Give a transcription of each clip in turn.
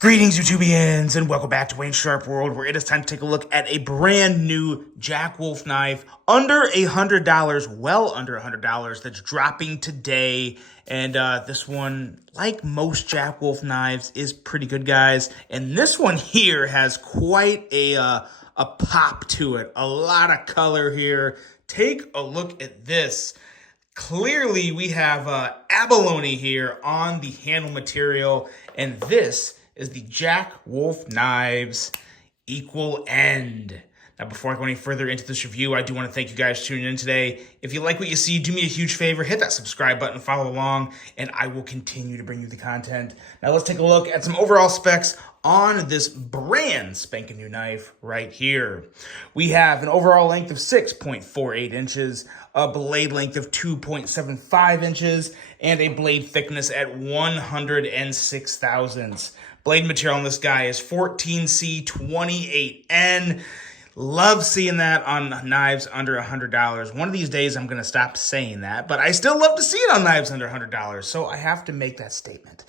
Greetings, YouTubians, and welcome back to Wayne Sharp World, where it is time to take a look at a brand new Jack Wolf knife under $100, well under $100, that's dropping today. And this one, like most Jack Wolf knives, is pretty good, guys. And this one here has quite a pop to it, a lot of color here. Take a look at this. Clearly, we have abalone here on the handle material, and this is the Jack Wolf Knives Equal End. Now, before I go any further into this review, I do want to thank you guys for tuning in today. If you like what you see, do me a huge favor, hit that subscribe button, follow along, and I will continue to bring you the content. Now, let's take a look at some overall specs on this brand spanking new knife right here. We have an overall length of 6.48 inches, a blade length of 2.75 inches, and a blade thickness at 106 thousandths. Blade material on this guy is 14C28N. Love seeing that on knives under $100. One of these days I'm going to stop saying that, but I still love to see it on knives under $100, so I have to make that statement.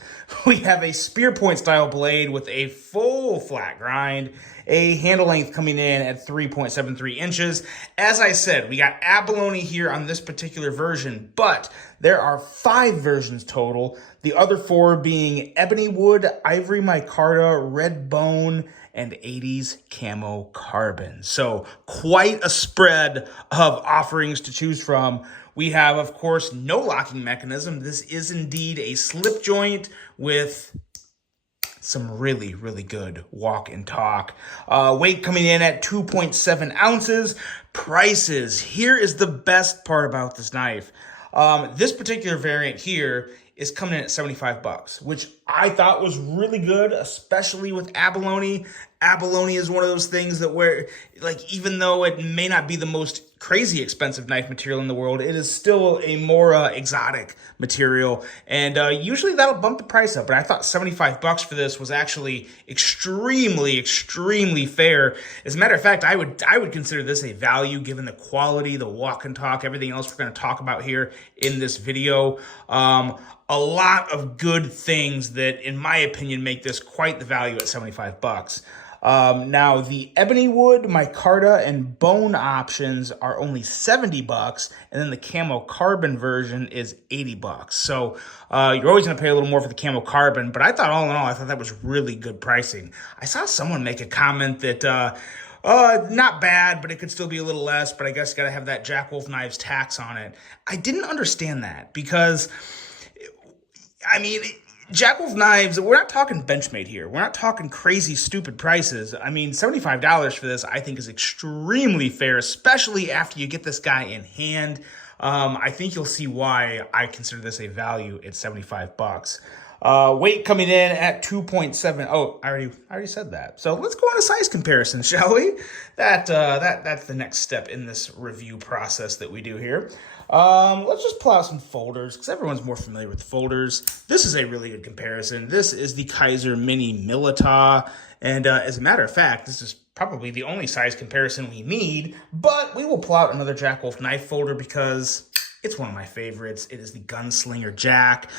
We have a spear point style blade with a full flat grind, a handle length coming in at 3.73 inches. As I said, we got abalone here on this particular version, but there are 5 versions total, the other 4 being ebony wood, ivory micarta, red bone, and 80s camo carbon. So quite a spread of offerings to choose from. We have, of course, no locking mechanism. This is indeed a slip joint with some really, really good walk and talk. Weight coming in at 2.7 ounces. Prices. Here is the best part about this knife. This particular variant here is coming in at 75 bucks, which I thought was really good, especially with abalone. Abalone is one of those things that even though it may not be the most crazy expensive knife material in the world, it is still a more exotic material, and usually that'll bump the price up. But I thought 75 bucks for this was actually extremely fair. As a matter of fact, I would consider this a value given the quality, the walk and talk, everything else we're going to talk about here in this video. A lot of good things that, in my opinion, make this quite the value at 75 bucks. Now, the ebony wood, micarta, and bone options are only 70 bucks, and then the camo carbon version is 80 bucks. So you're always going to pay a little more for the camo carbon, but I thought all in all, I thought that was really good pricing. I saw someone make a comment that not bad, but it could still be a little less, but I guess you got to have that Jack Wolf Knives tax on it. I didn't understand that because, I mean, Jack Wolf Knives, we're not talking Benchmade here. We're not talking crazy, stupid prices. I mean, $75 for this, I think, is extremely fair, especially after you get this guy in hand. I think you'll see why I consider this a value at 75 bucks. Weight coming in at 2.7. Oh, I already said that. So let's go on a size comparison, shall we? That's the next step in this review process that we do here. Let's just pull out some folders because everyone's more familiar with folders. This is a really good comparison. This is the Kaiser Mini Milita, and as a matter of fact, this is probably the only size comparison we need, but we will pull out another Jack Wolf knife folder because it's one of my favorites. It is the Gunslinger Jack,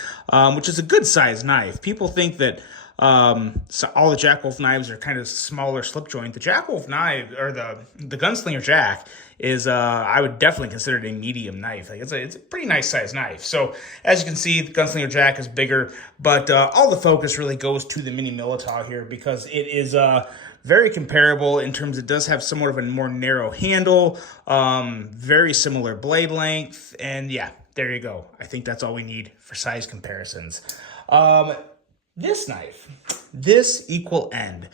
which is a good size knife. People think that so all the Jack Wolf knives are kind of smaller slip joint. The Jack Wolf knife, or the Gunslinger Jack, is I would definitely consider it a medium knife. Like it's a pretty nice size knife. So as you can see, the Gunslinger Jack is bigger, but all the focus really goes to the Mini Milita here because it is very comparable in terms it does have somewhat of a more narrow handle, very similar blade length, and yeah, there you go. I think that's all we need for size comparisons. This knife, this Equal End,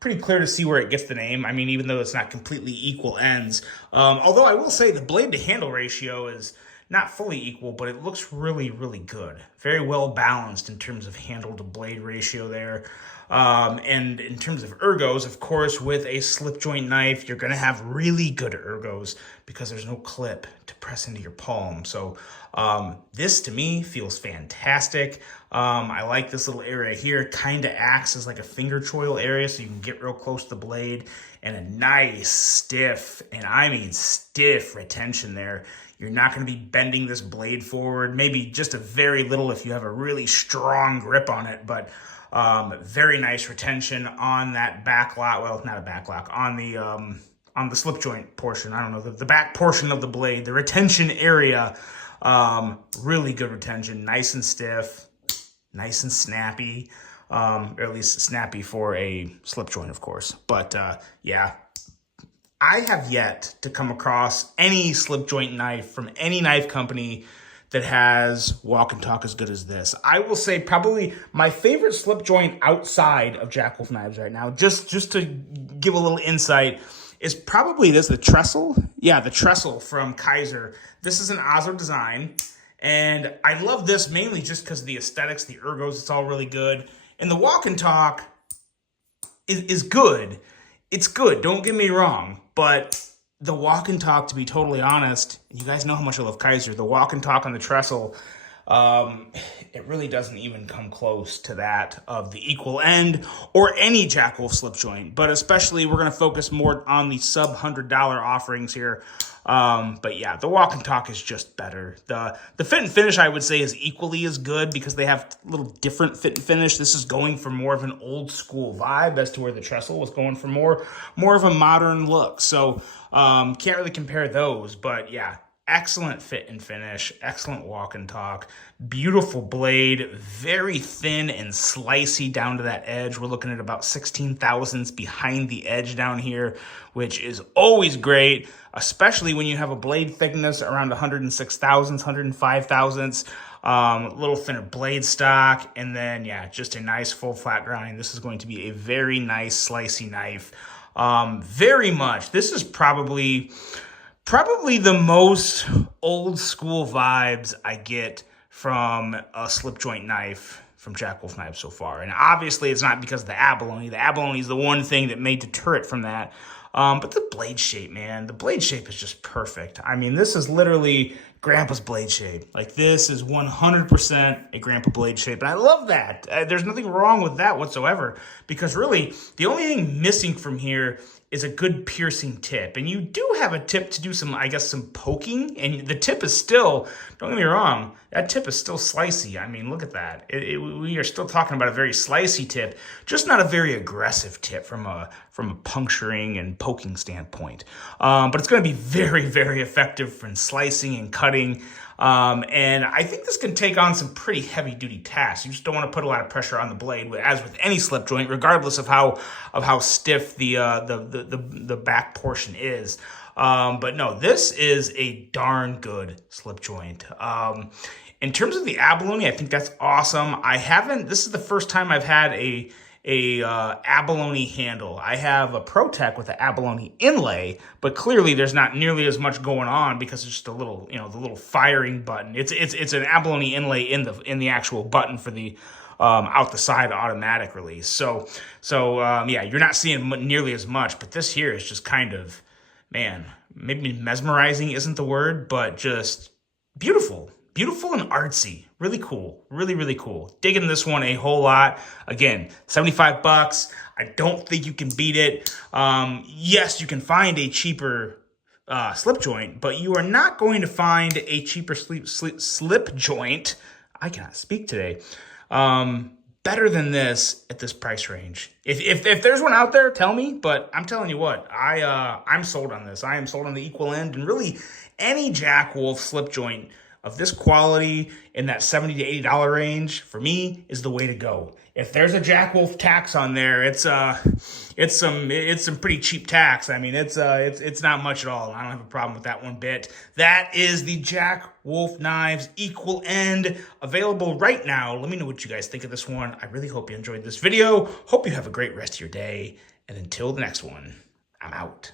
pretty clear to see where it gets the name. I mean, even though it's not completely equal ends, although I will say the blade to handle ratio is not fully equal, but it looks really, really good. Very well balanced in terms of handle to blade ratio there. And in terms of ergos, of course, with a slip joint knife, you're going to have really good ergos because there's no clip to press into your palm. So this, to me, feels fantastic. I like this little area here. Kind of acts as like a finger choil area so you can get real close to the blade, and a nice stiff, and I mean stiff retention there. You're not going to be bending this blade forward, maybe just a very little if you have a really strong grip on it, but Very nice retention on that back lock. Well, not a back lock, on the slip joint portion. I don't know, the back portion of the blade, the retention area. Really good retention, nice and stiff, nice and snappy, or at least snappy for a slip joint, of course. But yeah, I have yet to come across any slip joint knife from any knife company that has walk and talk as good as this. I will say probably my favorite slip joint outside of Jack Wolf knives right now, just to give a little insight, is probably this, the trestle. Yeah, the trestle from Kaiser. This is an Oslo design, and I love this mainly just because of the aesthetics, the ergos, it's all really good. And the walk and talk is good. It's good, don't get me wrong, but the walk and talk, to be totally honest, you guys know how much I love Kaiser, the walk and talk on the trestle, it really doesn't even come close to that of the equal end or any Jack Wolf slip joint, but especially we're going to focus more on the sub $100 offerings here. But yeah, the walk and talk is just better. The fit and finish, I would say, is equally as good because they have a little different fit and finish. This is going for more of an old school vibe as to where the trestle was going for more of a modern look. So can't really compare those, but yeah, excellent fit and finish, excellent walk and talk, beautiful blade, very thin and slicey down to that edge. We're looking at about 16 thousandths behind the edge down here, which is always great, especially when you have a blade thickness around 106 thousandths, 105 thousandths, little thinner blade stock, and then yeah, just a nice full flat grind. This is going to be a very nice slicey knife. Very much, this is probably the most old school vibes I get from a slip joint knife from Jack Wolf knives so far. And obviously it's not because of the abalone. The abalone is the one thing that may deter it from that. But the blade shape, man, the blade shape is just perfect. I mean, this is literally Grandpa's blade shape. Like, this is 100% a Grandpa blade shape. And I love that. There's nothing wrong with that whatsoever, because really the only thing missing from here is a good piercing tip. And you do have a tip to do some, I guess, some poking. And the tip is still, don't get me wrong, that tip is still slicey. I mean, look at that. We are still talking about a very slicey tip, just not a very aggressive tip from a puncturing and poking standpoint. But it's going to be very, very effective for slicing and cutting. And I think this can take on some pretty heavy duty tasks. You just don't want to put a lot of pressure on the blade, as with any slip joint, regardless of how stiff the back portion is. But no, this is a darn good slip joint. In terms of the abalone, I think that's awesome. This is the first time I've had a abalone handle. I have a ProTech with an abalone inlay, but clearly there's not nearly as much going on because it's just a little, the little firing button. It's an abalone inlay in the actual button for the out the side automatic release. So yeah, you're not seeing nearly as much, but this here is just kind of, man, maybe mesmerizing isn't the word, but just beautiful. Beautiful and artsy. Really cool. Really, really cool. Digging this one a whole lot. Again, 75 bucks. I don't think you can beat it. Yes, you can find a cheaper slip joint, but you are not going to find a cheaper slip joint. I cannot speak today. Better than this at this price range. If there's one out there, tell me. But I'm telling you what, I'm sold on this. I am sold on the equal end, and really any Jack Wolf slip joint of this quality in that $70 to $80 range, for me, is the way to go. If there's a Jack Wolf tax on there, it's some pretty cheap tax. I mean, it's not much at all. I don't have a problem with that one bit. That is the Jack Wolf Knives equal end, available right now. Let me know what you guys think of this one. I really hope you enjoyed this video. Hope you have a great rest of your day. And until the next one, I'm out.